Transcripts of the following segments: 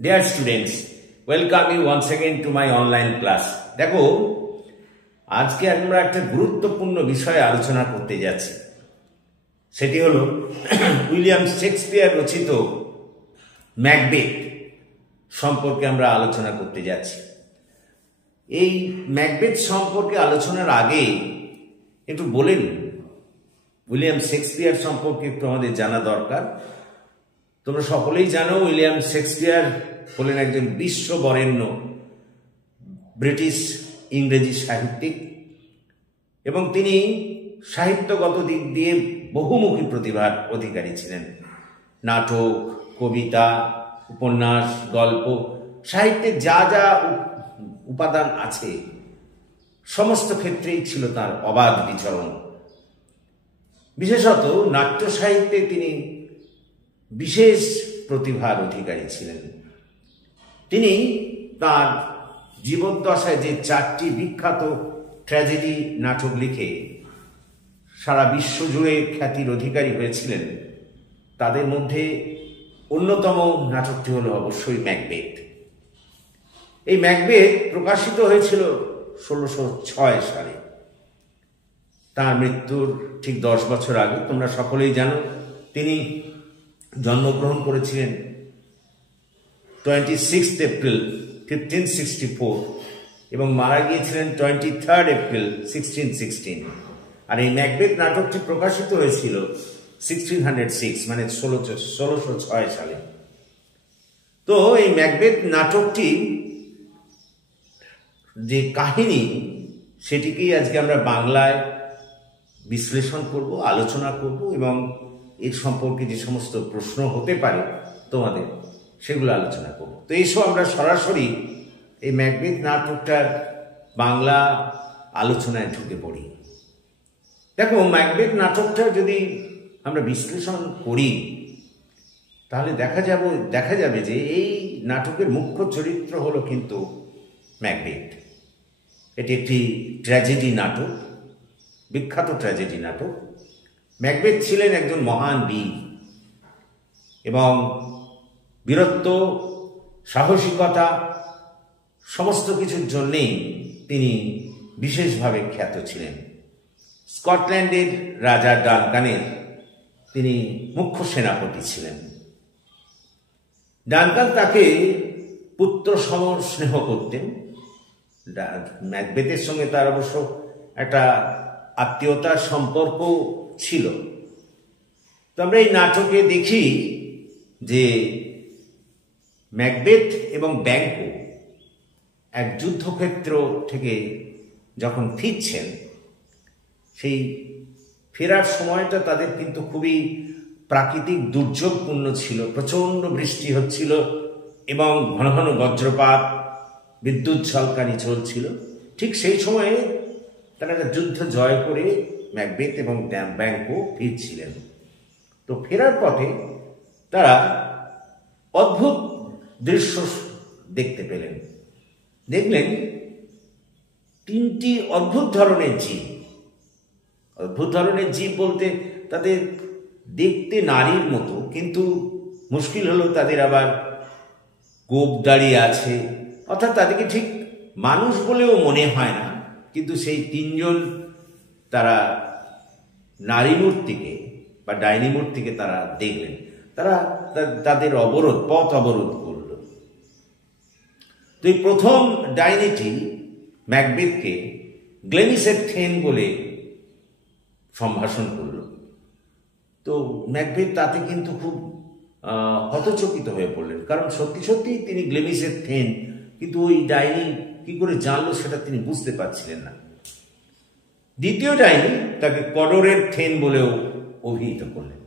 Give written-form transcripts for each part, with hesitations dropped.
Dear students, welcome you once again to my online class. দেখো আজকে আমরা একটা গুরুত্বপূর্ণ বিষয়ে আলোচনা করতে যাচ্ছি। সেটি হলো উইলিয়াম শেক্সপিয়ার রচিত ম্যাকবেথ সম্পর্কে আমরা আলোচনা করতে যাচ্ছি। এই ম্যাকবেথ সম্পর্কে আলোচনার আগে একটু বলেন, উইলিয়াম শেক্সপিয়ার সম্পর্কে একটু আমাদের জানা দরকার। তোমরা সকলেই জানো উইলিয়াম শেক্সপিয়ার হলেন একজন বিশ্ববরেণ্য ব্রিটিশ ইংরেজি সাহিত্যিক এবং তিনি সাহিত্যগত দিক দিয়ে বহুমুখী প্রতিভার অধিকারী ছিলেন। নাটক, কবিতা, উপন্যাস, গল্প, সাহিত্যের যা যা উপাদান আছে সমস্ত ক্ষেত্রেই ছিল তার অবাধ বিচরণ। বিশেষত নাট্য সাহিত্যে তিনি বিশেষ প্রতিভার অধিকারী ছিলেন। তিনি তার জীবদ্দশায় যে 4টি বিখ্যাত ট্র্যাজেডি নাটক লিখে সারা বিশ্ব জুড়ে খ্যাতির অধিকারী হয়েছিলেন, তাদের মধ্যে অন্যতম নাটকটি হলো অবশ্যই ম্যাকবেথ। এই ম্যাকবেথ প্রকাশিত হয়েছিল 1606 সালে। তার মৃত্যুর ঠিক 10 বছর আগে। তোমরা সকলেই জানো তিনি জন্মগ্রহণ করেছিলেন 26 এপ্রিল 1564 এবং মারা গিয়েছিলেন 23 এপ্রিল 1616। আর এই ম্যাকবেথ নাটকটি প্রকাশিত হয়েছিল 1606 মানে 1606 সালে। তো এই ম্যাকবেথ নাটকটি যে কাহিনী সেটিকেই আজকে আমরা বাংলায় বিশ্লেষণ করব, আলোচনা করব এবং এর সম্পর্কে যে সমস্ত প্রশ্ন হতে পারে তোমাদের সেগুলো আলোচনা করব। তো এসব আমরা সরাসরি এই ম্যাকবেথ নাটকটার বাংলা আলোচনায় ঢুকে পড়ি। দেখো, ম্যাকবেথ নাটকটা যদি আমরা বিশ্লেষণ করি তাহলে দেখা যাবে যে এই নাটকের মুখ্য চরিত্র হলো কিন্তু ম্যাকবেথ। এটি একটি ট্র্যাজেডি নাটক, বিখ্যাত ট্র্যাজেডি নাটক। ম্যাকবেথ ছিলেন একজন মহান বীর এবং বীরত্ব, সাহসিকতা সমস্ত কিছুর জন্যেই তিনি বিশেষভাবে খ্যাত ছিলেন। স্কটল্যান্ডের রাজা ডানকানের তিনি মুখ্য সেনাপতি ছিলেন। ডানকান তাকে পুত্র সম স্নেহ করতেন। ম্যাকবেথের সঙ্গে তার অবশ্য একটা আত্মীয়তার সম্পর্ক ছিল। তো আমরা এই নাটকে দেখি যে ম্যাকবেথ এবং ব্যাংকো এক যুদ্ধক্ষেত্র থেকে যখন ফিরছেন, সেই ফেরার সময়টা তাদের কিন্তু খুবই প্রাকৃতিক দুর্যোগপূর্ণ ছিল। প্রচণ্ড বৃষ্টি হচ্ছিল এবং ঘন ঘন বজ্রপাত, বিদ্যুৎ ঝলকানি চলছিল। ঠিক সেই সময়ে তারা একটা যুদ্ধ জয় করে ম্যাকবেথ এবং ব্যাংকো ফিরছিলেন। তো ফেরার পথে তারা অদ্ভুত দৃশ্য দেখতে পেলেন। দেখলেন 3টি অদ্ভুত ধরনের জীব। অদ্ভুত ধরনের জীব বলতে তাদের দেখতে নারীর মতো, কিন্তু মুশকিল হলো তাদের আবার গোঁফ দাড়ি আছে, অর্থাৎ তাদেরকে ঠিক মানুষ বলেও মনে হয় না। কিন্তু সেই 3জন তারা নারী মূর্তিকে বা ডাইনি মূর্তিকে তারা দেখলেন। তারা তাদের পথ অবরোধ করল। তো এই প্রথম ডাইনিটি ম্যাকবেথকে গ্লেমিসের থেন বলে সম্ভাষণ করল। তো ম্যাকবেথ তাতে কিন্তু খুব হতচকিত হয়ে পড়লেন, কারণ সত্যি সত্যি তিনি গ্লেমিসের থেন, কিন্তু ওই ডাইনি কি করে জানলো সেটা তিনি বুঝতে পারছিলেন না। দ্বিতীয় ডাইনি তাকে কডরের থেন বলেও অভিহিত করলেন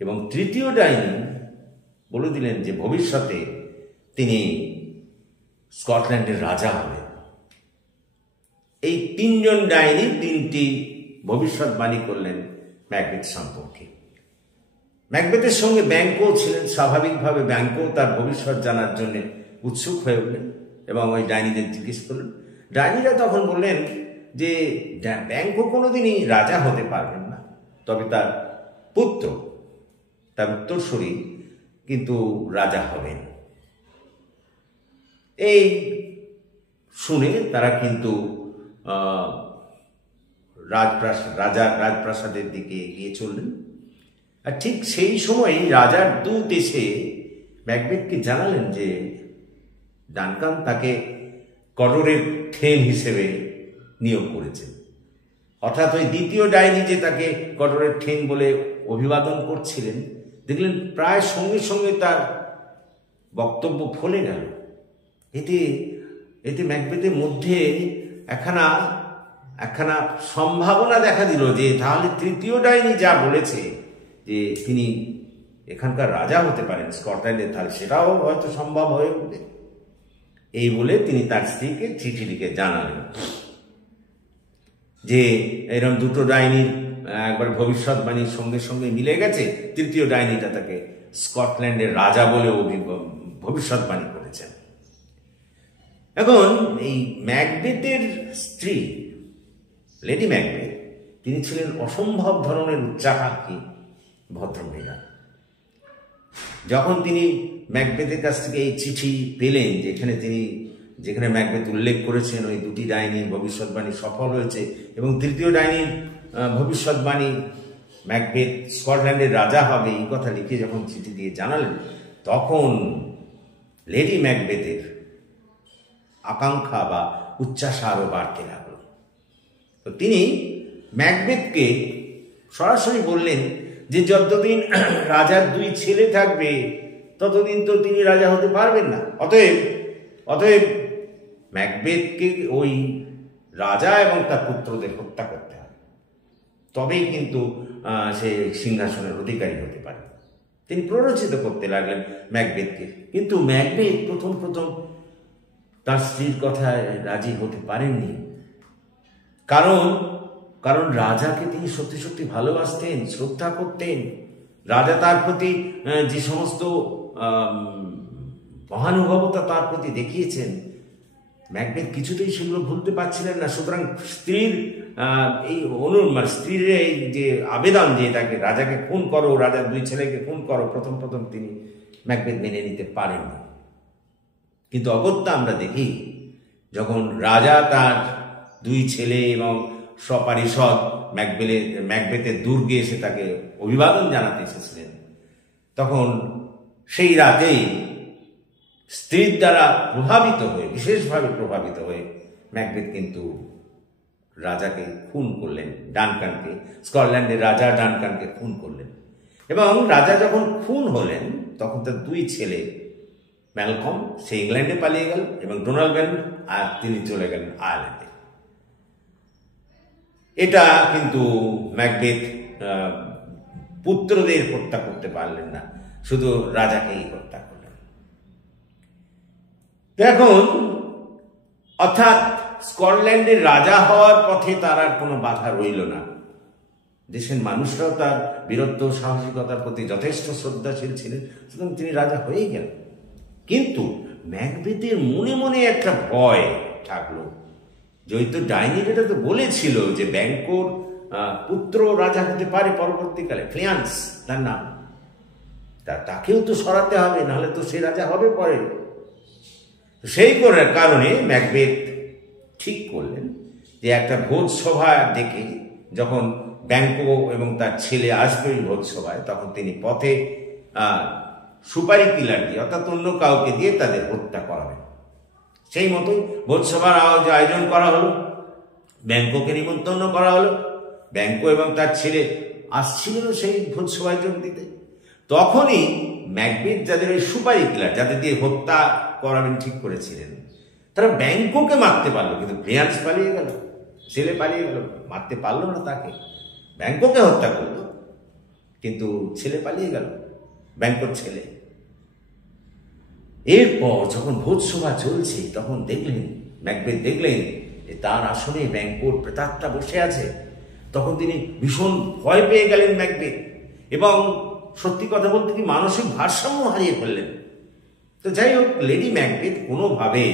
এবং তৃতীয় ডাইনি বলে দিলেন যে ভবিষ্যতে তিনি স্কটল্যান্ডের রাজা হবেন। এই 3জন ডাইনি 3টি ভবিষ্যৎবাণী করলেন ম্যাকবেথ সম্পর্কে। ম্যাকবেথের সঙ্গে ব্যাংকো ছিলেন। স্বাভাবিকভাবে ব্যাংকো তার ভবিষ্যৎ জানার জন্য উৎসুক হয়ে উঠলেন এবং ওই ডাইনিদের জিজ্ঞেস করলেন। ডাইনিরা তখন বললেন যে ব্যাংকো কোনোদিনই রাজা হতে পারবেন না, তবে তার পুত্র, তার উত্তরসূরি কিন্তু রাজা হবেন। এই শুনে তারা কিন্তু রাজপ্রাসাদের দিকে এগিয়ে চললেন। আর ঠিক সেই সময় রাজার দূত এসে ম্যাকবেথকে জানালেন যে ডানকান তাকে কটরের ঠেং হিসেবে নিয়োগ করেছেন। অর্থাৎ ওই দ্বিতীয় ডাইনি যে তাকে কটরের ঠেং বলে অভিবাদন করছিলেন, দেখলেন প্রায় সঙ্গে সঙ্গে তার বক্তব্য ফলে গেল। এতে এতে ম্যাকবেথের মধ্যে একখানা সম্ভাবনা দেখা দিল যে তাহলে তৃতীয় ডাইনি যা বলেছে যে তিনি এখানকার রাজা হতে পারেন স্কটল্যান্ডে, তাহলে সেটাও হয়তো সম্ভব হয়ে উঠবে। এই বলে তিনি তার স্ত্রীকে চিঠি লিখে জানালেন যে এরকম দুটো ডাইনির একবার ভবিষ্যৎবাণীর সঙ্গে সঙ্গে মিলে গেছে, তৃতীয় ডাইনিটা তাকে স্কটল্যান্ডের রাজা বলে ভবিষ্যৎবাণী করেছেন। এখন এই ম্যাকবেথের স্ত্রী লেডি ম্যাকবেথ, তিনি ছিলেন অসম্ভব ধরনের উচ্চাকাঙ্ক্ষী ভদ্রমহিলা। যখন তিনি ম্যাকবেথের কাছ থেকে এই চিঠি পেলেন যেখানে ম্যাকবেথ উল্লেখ করেছেন ওই দুটি ডাইনির ভবিষ্যৎবাণী সফল হয়েছে এবং তৃতীয় ডাইনির ভবিষ্যৎবাণী ম্যাকবেথ স্কটল্যান্ডের রাজা হবে, এই কথা লিখে যখন চিঠি দিয়ে জানালেন, তখন লেডি ম্যাকবেথের আকাঙ্ক্ষা বা উচ্চাসা আরও বাড়তে লাগল। তো তিনি ম্যাকবেথকে সরাসরি বললেন যে যতদিন রাজার দুই ছেলে থাকবে ততদিন তো তিনি রাজা হতে পারবেন না। অতএব ম্যাকবেথকে ওই রাজা এবং তার পুত্রদের হত্যা করতে হবে, তবেই কিন্তু সে সিংহাসনের অধিকারী হতে পারে। তিনি প্ররোচিত করতে লাগলেন ম্যাকবেথকে। কিন্তু ম্যাকবেথ প্রথম তার স্ত্রীর কথায় রাজি হতে পারেননি, কারণ রাজাকে তিনি সত্যি সত্যি ভালোবাসতেন, শ্রদ্ধা করতেন। রাজা তার প্রতি যে সমস্ত মহানুভবতা তার প্রতি দেখিয়েছেন, ম্যাকবেথ কিছুতেই সেগুলো ভুলতে পারছিলেন না। সুতরাং স্ত্রীর স্ত্রীর এই যে আবেদন যে তাকে রাজাকে খুন করো, রাজার দুই ছেলেকে খুন করো, প্রথম তিনি ম্যাকবেথ মেনে নিতে পারেননি। কিন্তু অগত্যা আমরা দেখি যখন রাজা তার দুই ছেলে এবং সপারিষদ ম্যাকবেথের দুর্গে এসে তাকে অভিবাদন জানাতে এসেছিলেন, তখন সেই রাতেই স্ত্রীর দ্বারা বিশেষভাবে প্রভাবিত হয়ে ম্যাকবেথ কিন্তু রাজাকে খুন করলেন, ডানকানকে, স্কটল্যান্ডের রাজা ডানকানকে খুন করলেন। এবং রাজা যখন খুন হলেন তখন তার দুই ছেলে ম্যালকম সে ইংল্যান্ডে পালিয়ে গেল এবং ডোনাল্ড আর তিনি চলে গেলেন আয়ারল্যান্ডে। এটা কিন্তু ম্যাকবেথ পুত্রদের হত্যা করতে পারলেন না, শুধু রাজাকেই হত্যা করলেন। দেখুন, অর্থাৎ স্কটল্যান্ডের রাজা হওয়ার পথে তার আর কোনো বাধা রইল না। দেশের মানুষরাও তার বীরত্ব সাহসিকতার প্রতি যথেষ্ট শ্রদ্ধাশীল ছিলেন, সুতরাং তিনি রাজা হয়েই গেলেন। কিন্তু ম্যাকবেথের মনে মনে একটা ভয় থাকলো, যেহেতু ডাইনির এটা তো বলেছিল যে ব্যাংকোর পুত্র রাজা হতে পারে পরবর্তীকালে, ফ্লিয়ান্স তার নাম, তাকেও তো সরাতে হবে, নাহলে তো সে রাজা হবে পরে। সেই কারণে ম্যাকবেথ ঠিক করলেন যে একটা ভোজ সভা ডেকে যখন ব্যাংকো এবং তার ছেলে আসবে ওই ভোজ সভায়, তখন তিনি পথে সুপারি কিলার দিয়ে অর্থাৎ অন্য কাউকে দিয়ে তাদের হত্যা করাবেন। সেই মতোই ভোজসভার আয়োজন করা হলো, ব্যাংকোকে নিমন্ত্রণ করা হলো। ব্যাংকো এবং তার ছেলে আসছিলেন সেই ভোজসভায় যোগ দিতে। তখনই ম্যাকবেথ যাদের ওই সুপারি কিলার যাদের দিয়ে হত্যা করাবেন ঠিক করেছিলেন, তারা ব্যাংকোকে মারতে পারলো, কিন্তু ফ্লিয়ান্স পালিয়ে গেল, ছেলে পালিয়ে গেল, মারতে পারলো না তাকে। ব্যাংকোকে হত্যা করলো কিন্তু ছেলে পালিয়ে গেল, ব্যাংকোর ছেলে। এরপর যখন ভোজসভা চলছে তখন ম্যাকবেথ দেখলেন যে তার আসনে ব্যাংকোর প্রেতাত্মা বসে আছে। তখন তিনি ভীষণ ভয় পেয়ে গেলেন ম্যাকবেথ, এবং সত্যি কথা বলতে কি মানসিক ভারসাম্য হারিয়ে ফেললেন। তো যাই হোক, লেডি ম্যাকবেথ কোনোভাবে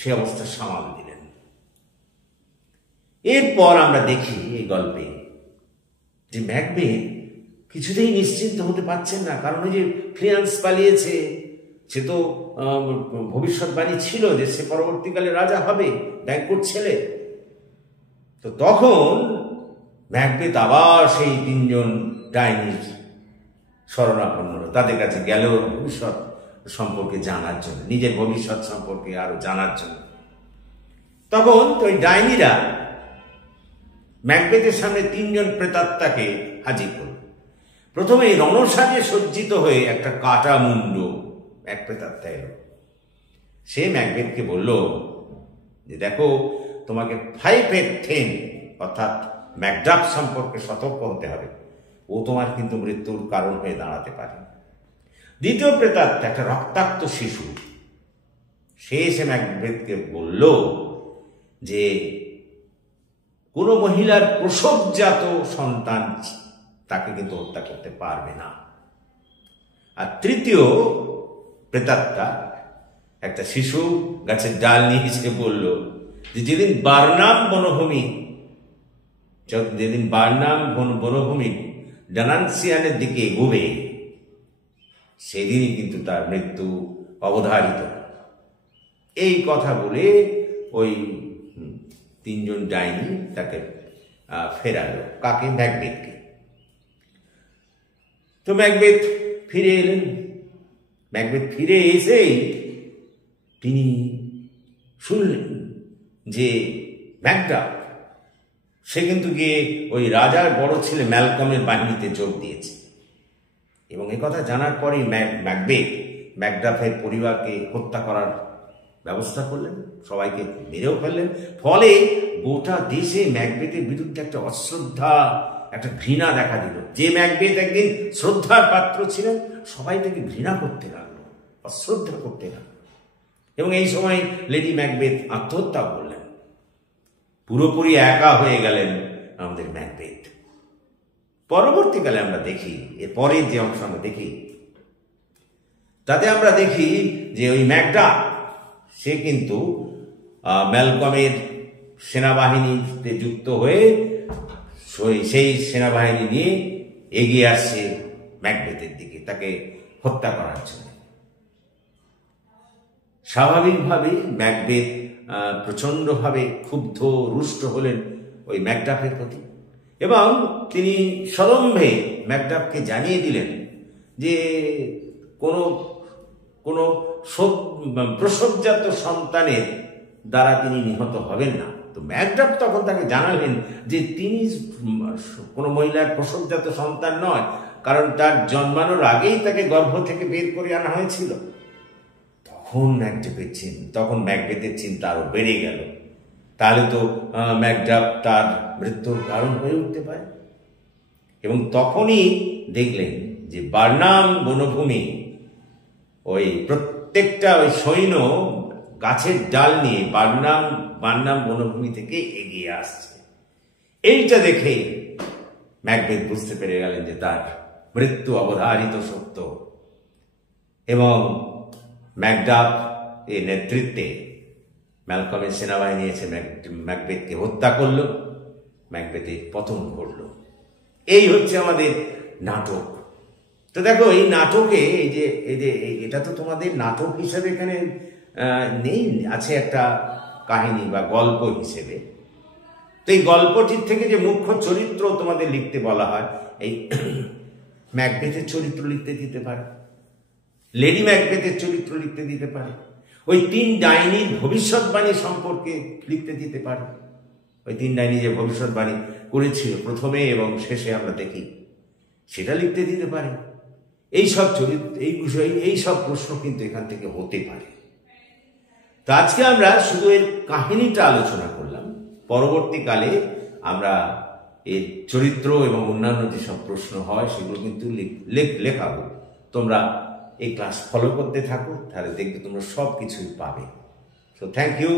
সে অবস্থা সামাল দিলেন। এরপর আমরা দেখি এই গল্পে যে ম্যাকবেথ কিছুতেই নিশ্চিন্ত হতে পারছেন না, কারণ ওই যে ফ্লিয়ান্স পালিয়েছে, সে তো ভবিষ্যৎবাণী ছিল যে সে পরবর্তীকালে রাজা হবে, ব্যাংকট ছেলে। তো তখন ম্যাকবেথ আবার সেই তিনজন ডাইনির শরণাপন্ন, তাদের কাছে গেল ভবিষ্যৎ সম্পর্কে জানার জন্য, নিজের ভবিষ্যৎ সম্পর্কে আরো জানার জন্য। তখন ওই ডাইনিরা ম্যাকবেথের সামনে তিনজন প্রেতাত্মাকে হাজির করল। প্রথমে রণসাজে সজ্জিত হয়ে একটা কাটা মুন্ড এক প্রেতাত্মা এলো। সে ম্যাকবেথকে বলল যে দেখো, তোমাকে 5/10 অর্থাৎ ম্যাকডাফ সম্পর্কে সতর্ক হতে হবে, ও তোমার কিন্তু মৃত্যুর কারণ হয়ে দাঁড়াতে পারে। দ্বিতীয় প্রেতাত্মা একটা রক্তাক্ত শিশু, সে এসে ম্যাকবেথকে বলল যে কোনো মহিলার প্রসবজাত সন্তান তাকে কিন্তু হত্যা করতে পারবে না। আর তৃতীয় প্রেতাত্মা একটা শিশু গাছের ডাল নিয়ে এসে বলল যে যেদিন বার্নাম বনভূমি ডানান্সিয়ানের দিকে এগোবে, সেদিনই কিন্তু তার মৃত্যু অবধারিত। এই কথা বলে ওই তিনজন ডাইনি তাকে ফেরালো। কাকে? ম্যাকবেথকে। তো ম্যাকবেথ ফিরে এলেন। ম্যাকবেথ ফিরে এসেই তিনি শুনলেন যে ম্যাকডাফ সে কিন্তু গিয়ে ওই রাজার বড় ছেলে ম্যালকমের বাহিনীতে যোগ দিয়েছে। এবং কথা জানার পরেই ম্যাকবেথ ম্যাকডাফের পরিবারকে হত্যা করার ব্যবস্থা করলেন, সবাইকে মেরেও ফেললেন। ফলে গোটা দেশে ম্যাকবেথের বিরুদ্ধে একটা অশ্রদ্ধা, একটা ঘৃণা দেখা দিল। যে ম্যাকবেথ একদিন শ্রদ্ধার পাত্র ছিলেন, সবাই তাকে ঘৃণা করতে লাগলো, অশ্রদ্ধা করতে লাগলো। এবং এই সময় লেডি ম্যাকবেথ আত্মহত্যা করলেন। পুরোপুরি একা হয়ে গেলেন আমাদের ম্যাকবেথ। পরবর্তীকালে আমরা দেখি, এরপরে যে অংশ আমরা দেখি, তাতে আমরা দেখি যে ওই ম্যাকডাফ সে কিন্তু ম্যালকমের সেনাবাহিনীতে যুক্ত হয়ে সেই সেনাবাহিনী নিয়ে এগিয়ে আসছে ম্যাকবেথের দিকে, তাকে হত্যা করার জন্য। স্বাভাবিকভাবে ম্যাকবেথ প্রচণ্ডভাবে ক্ষুব্ধ, রুষ্ট হলেন ওই ম্যাকডাফের প্রতি, এবং তিনি সদম্ভে ম্যাকডাফকে জানিয়ে দিলেন যে কোনো প্রসবজাত সন্তানের দ্বারা তিনি নিহত হবেন না। তো ম্যাকডাফ তখন তাকে জানালেন যে তিনি কোনো মহিলার প্রসবজাত সন্তান নয়, কারণ তার জন্মানোর আগেই তাকে গর্ভ থেকে বের করে আনা হয়েছিল। তখন ম্যাকবেথের চিন্তা আরো বেড়ে গেল, তাহলে তো ম্যাকডাফ তার মৃত্যুর কারণ হয়ে উঠতে পারে। এবং তখনই দেখলেন যে বার্নাম বনভূমি ওই প্রত্যেকটা ওই সৈন্য গাছের ডাল নিয়ে বার্নাম বনভূমি থেকে এগিয়ে আসছে। এইটা দেখে ম্যাকবেথ বুঝতে পেরে গেলেন যে তার মৃত্যু অবধারিত সত্য, এবং ম্যাকডাফ এর নেতৃত্বে ম্যালকমের সেনাবাহিনী এসে ম্যাকবেথকে হত্যা করল, ম্যাকবেথের পতন ঘটল। এই হচ্ছে আমাদের নাটক। তো দেখো, এই নাটকে এটা তো তোমাদের নাটক হিসেবে এখানে নেই, আছে একটা কাহিনী বা গল্প হিসেবে। তো এই গল্পটির থেকে যে মুখ্য চরিত্র তোমাদের লিখতে বলা হয়, এই ম্যাকবেথের চরিত্র লিখতে দিতে পারে, লেডি ম্যাকবেথের চরিত্র লিখতে দিতে পারে, ওই তিন ডাইনির ভবিষ্যৎবাণী সম্পর্কে লিখতে দিতে পারে। ওই তিন ডাইনি যে ভবিষ্যৎবাণী করেছিল প্রথমে এবং শেষে আমরা দেখি, সেটা লিখতে দিতে পারে। এইসব চরিত্র, এই বিষয়ে এইসব প্রশ্ন কিন্তু এখান থেকে হতে পারে। তো আজকে আমরা শুধু এর কাহিনীটা আলোচনা করলাম, পরবর্তীকালে আমরা এর চরিত্র এবং অন্যান্য যেসব প্রশ্ন হয় সেগুলো কিন্তু লেখাবো। তোমরা এই ক্লাস ফলো করতে থাকো, তাহলে দেখবে তোমরা সব কিছুই পাবে। So thank you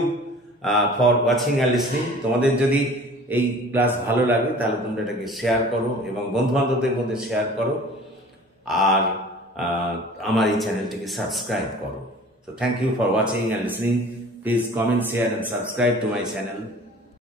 for watching আর লিসনিং। তোমাদের যদি এই ক্লাস ভালো লাগে তাহলে তোমরা এটাকে শেয়ার করো এবং বন্ধু বান্ধবদের মধ্যে শেয়ার করো, আর আমার এই চ্যানেলটিকে সাবস্ক্রাইব করো। So thank you for watching and listening. Please comment, share and subscribe to my channel.